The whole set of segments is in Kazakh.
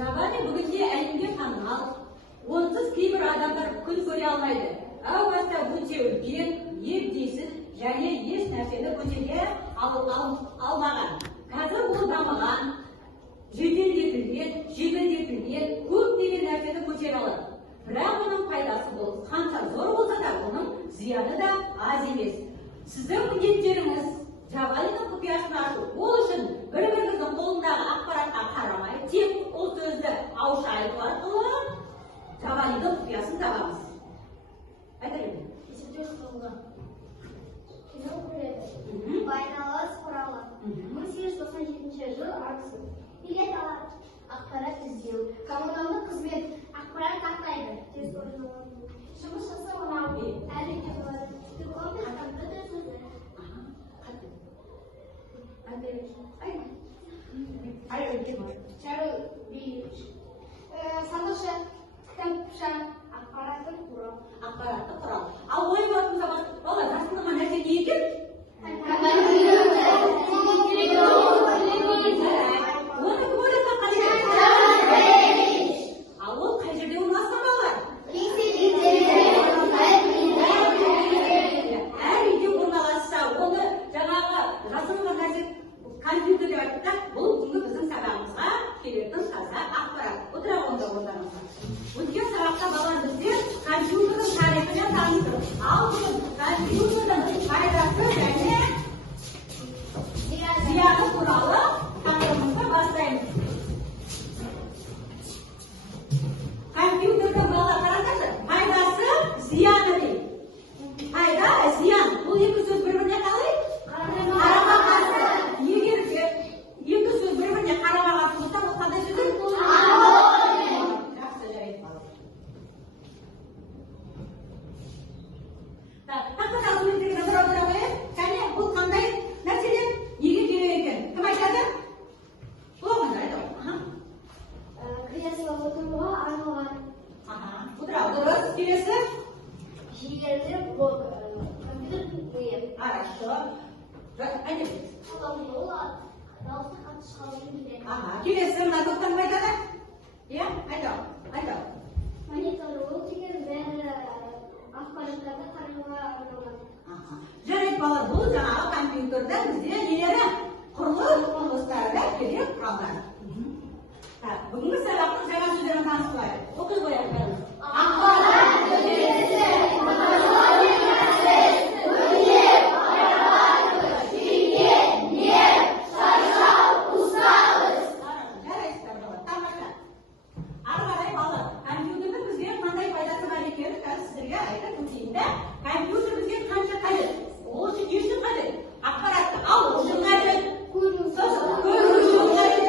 Жабайы бүгінде әлемге танымал. Онсыз кейбір адамдар күн көре алмайды. Әу баста өте үлкен, ебдейсіз және еш нәрсені көтере алмаған. Қазір ол дамыған, жеделдетілген, көптеген нәрсені көтере алады. Бірақ оның пайдасы болып, қанша зор болса да, оның зияны да аз емес. Сіздің міндеттеріңіз жабайының құпиясын ашу. Ол үшін бір-біріңіздің қолындағы ақпаратқа қарамай, тек ол сөзді ауызша айту арқылы жабайының құпиясын табамыз. Айтайын. Есептеуіш құрылғы. Кино көреді. Байланыс құралы. 1897 жыл арысы. Билет алады. Ақпарат іздеу. Коммуналдық қызмет. Ақпарат тақтайды. Тез орындалады. Жұмыс жасау ұнау. Әлеуметтік болады. Компьютер, компьютер сөзі. Сандықша, кітапша, ақпараттық құрал. Ақпараттық құрал. Ал ой болатын zaman, бала жасылдама нәрсе не екен? Оны кім ойласа қай? Ал ол қай жерде орналасқан балалар? Әр үйде орналасса, оны жаңағы жасырылған нәрсе компьютер деп айтты. Бұл бүгінгі біздің сабағымызға келетін таза ақпарат. Отыра онда орналасқан. Өткен сабақта балалар бізде компьютердің тарихымен таныстық. Ал бүгін компьютердің пайдасы және зияны туралы тақырыбымызды бастаймыз. Компьютердің балалар қараңдаршы, пайдасы зияны дейді. Пайда, зиян. Бұл екі сөз бір-біріне қалай? Қарама-қарсы. Егер екі сөз бір-біріне қарама-қарсы болса, ол қандай сөз? Жақсы, жарайды балалар. Тақтадағы суреттерге назар аудара қояйық. Және бұл қандай нәрселер неге керек екен? Кім айтады? Оғыз айтады. Кресло отыруға арналған. Отыра, дұрыс. Келесі? Жүйелер компьютердің миы. Хорошо. Айдет. Дауысты қатты шығару керек. Келесі мына тоқтан айтады? Иә, айтады. Монитор ол деген бәрі ақпараттарды қарауға арналған. Жарайды балалар, бұл жаңағы компьютерда бізде нелері? Құрылыстары керек құралдар. Бүгінгі сабақтың жаңа сөздерін таныстырайық. Оқи қояйық. Ақпарат жүйесі, информациялық процесс, өлшем, аппарат, жүйе, нерв, шаршау, усталость. Жарайсыздар балалар, тамаша. Ары қарай балалар, компьютердің бізге қандай пайдасы бар екенін қазір сіздерге айтып өтейін да. Компьютер бізге қанша қажет? Ол үшін не үшін қажет? Ақпаратты алу үшін қажет. Көру үшін қажет.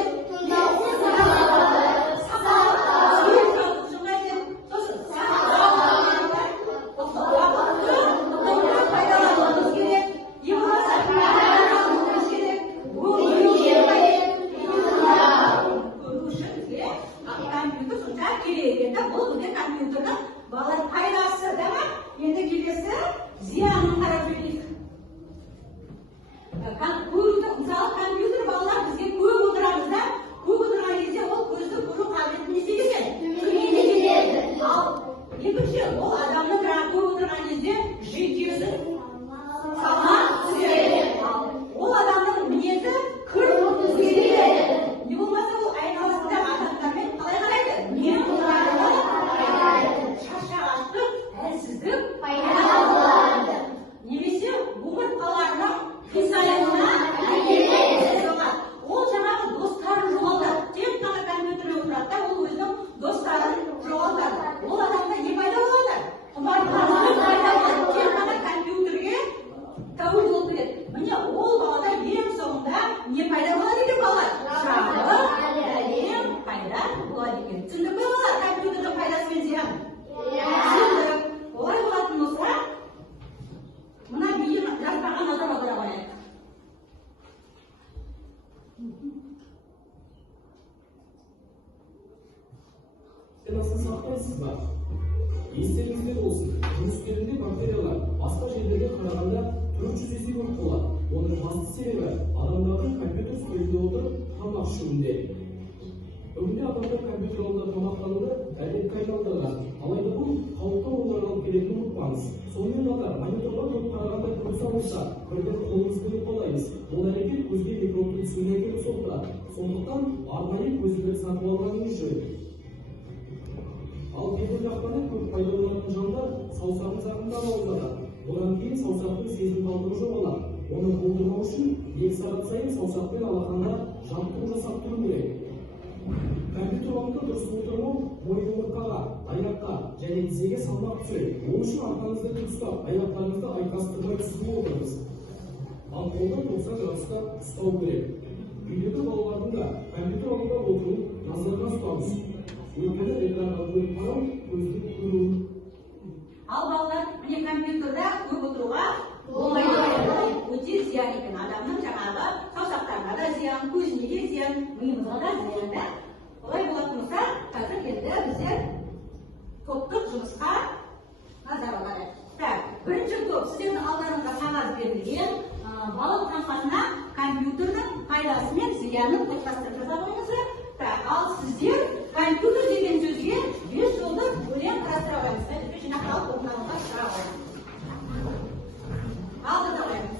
Балалар пайдасы да ма? Енді келесі зиянын қарап жүрейік. Мысалы компьютер балалар бізге көп отырамыз да, көп отырған кезде ол көздің көру қабілетін не істейді екен? Төмендетеді. Ал екінші, ол адамның бірақ көп отырған кезде жүйкесі салмақ түседі. Ол адамның мінезі күрт өзгереді. Не болмаса ол айналасындағы адамдармен қалай қарайды? Не қылады? Шаршағыштық, әлсіздік пайда болады. Немесе омыртқаларының қисаюына әкеледі. Ол жаңағы достарын жоғалтады. Тек қана компьютерде отырады да, ол өзінің достарын жоғалтады. Ол адамда не пайда болады? Құмарлық пайда болады. Тек қана компьютерге тәуел болып келеді. Міне ол балада ең соңында не пайда болады екен балалар? Жабық әлем пайда болады екен. Түсіндік пе балалар компьютердің пайдасы мен зияны? Түсіндік. Олай болатын болса, мына бейін жазбаға назар аудара қояйық. Сынасын сақтайсыз ба? Естеріңізде болсын, жұмыс үстелінде бактериялар басқа жерлерге қарағанда 400 есе көп болады. Оның басты себебі адамдардың компьютер үстелінде отырып тамақ ішуінде. Бүгінде адамдар компьютер алдында тамақтануды әдетке айналдырған. Алайда бұл қауіпті ауруларға алып келетінін ұмытпаңыз. Сонымен қатар мониторға көп қарағанда көз ауырса, бірден қолыңызды қойып қалайыз. Бұл әрекет көзге микробты түсуіне әкеліп соқтырады. Сондықтан арнайы көзілдірік сатып алғаныңыз жөн. Ал кейбір жақтарда көп пайдаланатын жандар саусағын зақымдап ауырады. Одан кейін саусақтың сезімталдығы жоғалады. Оны болдырмау үшін 2 сағат сайын саусақпен алақанда жаттығу жасап тұру керек. Компьютер алдында дұрыс отырмау мойын омыртқаға, аяққа және тізеге салмақ түсіреді. Ол үшін арқаңызды тік ұстап, аяқтарыңызды айқастырмай сызып отырыңыз. Ал қолды 90 градуста ұстау керек. Үйдегі балалардың да компьютер алдында отыру назарда ұстаңыз. Өйткені экранға көріп қарау көзді көру. Ал балалар, міне компьютерда көп отыруға болмайды. Өте зиян екен. Адамның жаңағы саусақтарына да зиян, көзіне де зиян, миымызға да зиян да. Олай болатын болса, қазір енді біздер топтық жұмысқа назар аударайық. Так, бірінші топ сіздердің алдарыңызға қағаз берілген, балық таңбасына компьютердің пайдасы мен зиянын топтастырып жаза қойыңыздар. Так, ал сіздер компьютер деген сөзге 5 жолды өлең қарастыра қойыңыздар. Жинақталып оқуларыңызға шығара қойыңыз. Алдыда қойыңыз.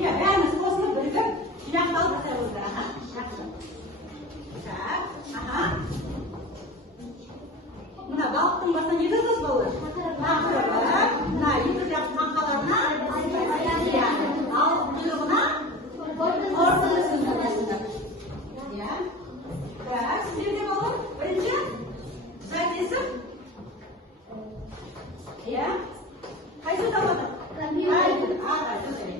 Иә, бәріміз қосылып бірігіп жинақталып жасай қойыңыздар. Аха, жақсы. Так, аха. Мына балықтың басына не жазасыз балалар? Тақырыбы. Мына екі жақ қаңқаларына ал құйрығына қорытындысын жазасыздар. Иә. Так, сіздерде балалар бірінші записіп. Иә. Қайсы табады? Компьютер. Аға, жазайын.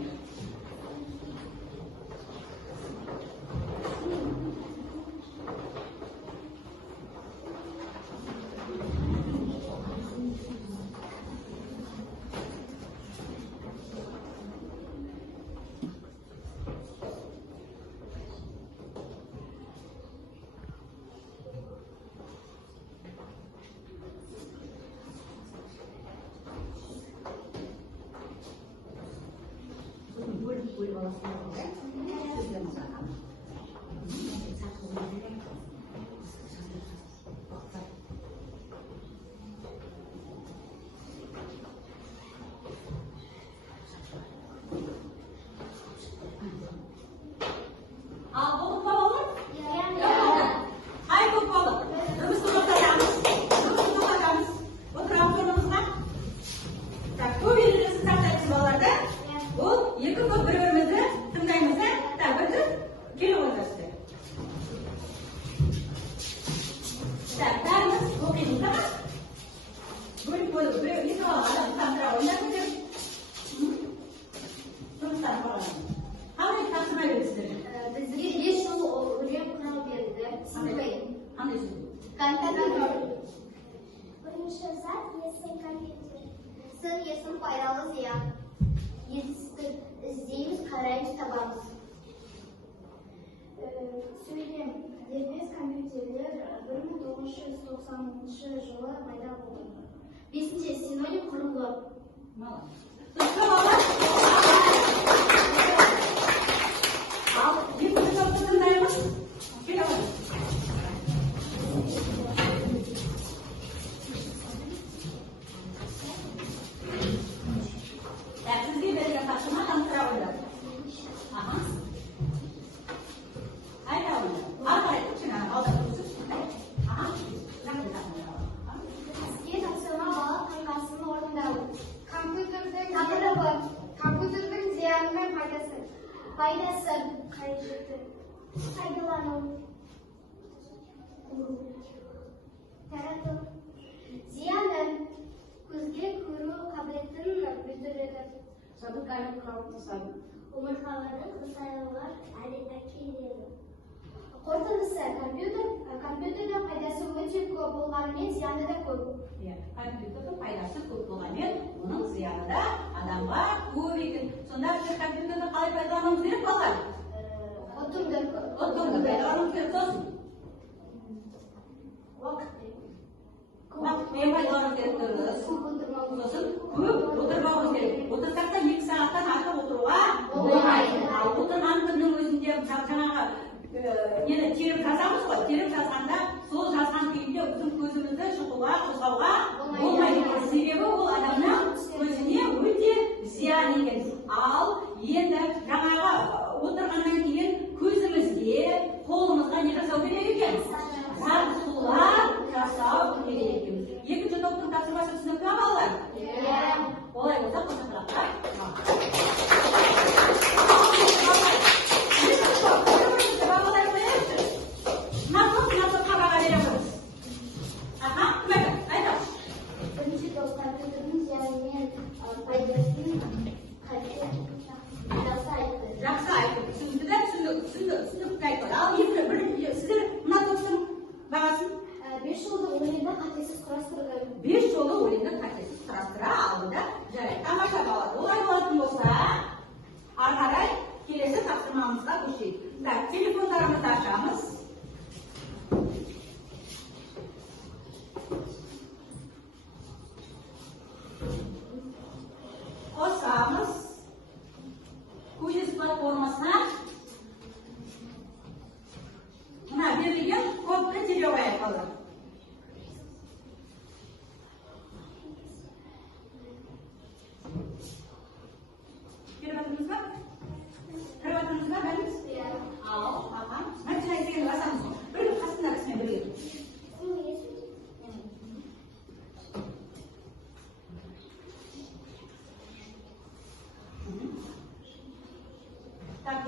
Söyleyeyim, debes kompüterler 1990 жылы пайда болды. 5-ші синоним құрылғы. Ал екінші топты тыңдаймыз. Келе ғой. Сізге берген тапсырма таныстыра қойды. Аха. Айта қойды. Ары қарай жаңағы аударып көрсетші. Аха. Сізге тапсырма балық таңбасын орындау. Компьютердің тақырыбы. Компьютердің зияны мен пайдасы. Пайдасы. Қажеті. Пайдалану. Тарату. Зияны. Көзге көру қабілетін білдіреді. Жабдықтарын қалыптасады. Омыртқалардың қысаюға әкеледі. Қорытындысы компьютердің пайдасы өте көп болғанымен зияны да көп. Компьютердің пайдасы көп болғанымен, оның зияны да адамға көп екен. Сонда біз компьютерді қалай пайдалануымыз керек балалар? Ұтымды пайдалануымыз керек сосын. Уақытпен пайдалану керек дұрыс. Сосын көп отырмауымыз керек. Отырсақ та 2 сағаттан артық отыруға болмайды. Ал отырған күннің өзінде жаңағы нені теріп жазамыз ғой. Теріп жазғанда сол жазған күйінде біздің көзімізді шұқуға, қозғауға болмайды екен. Себебі ол адамның көзіне өте зиян екен. Ал енді жаңағы отырғаннан кейін көзімізге, қолымызға не жасау керек екен? Сарқылар жасау керек екен. Екінші топтың тапсырмасы түсінікті ме балалар? Олай болса қосақтырақтар. Бірінші топта көздің зияны мен пайдасын жақсы айтты. Жақсы айтып, түсінді да түсінікті айтып. Ал енді сіздер мына топтың бағасын 5 жолдық өлеңді қатесіз құрастырды. 5 жолы өлеңді қатесіз құрастыра алды да жарайды. Тамаша балалар. Олай болатын болса, ары қарай келесі тапсырмамызға көшейік. Так, телефондарымызды ашамыз. Қосамыз. Көшес платформасына мына берілген кодты тере қояйық балалар. Кіріватырмыз ба? Кіріватырмыз ба бәріміз? Ал, аға. Мәтін айтсегені басамыз ғой. Бір қасында кісімен бірге. Так,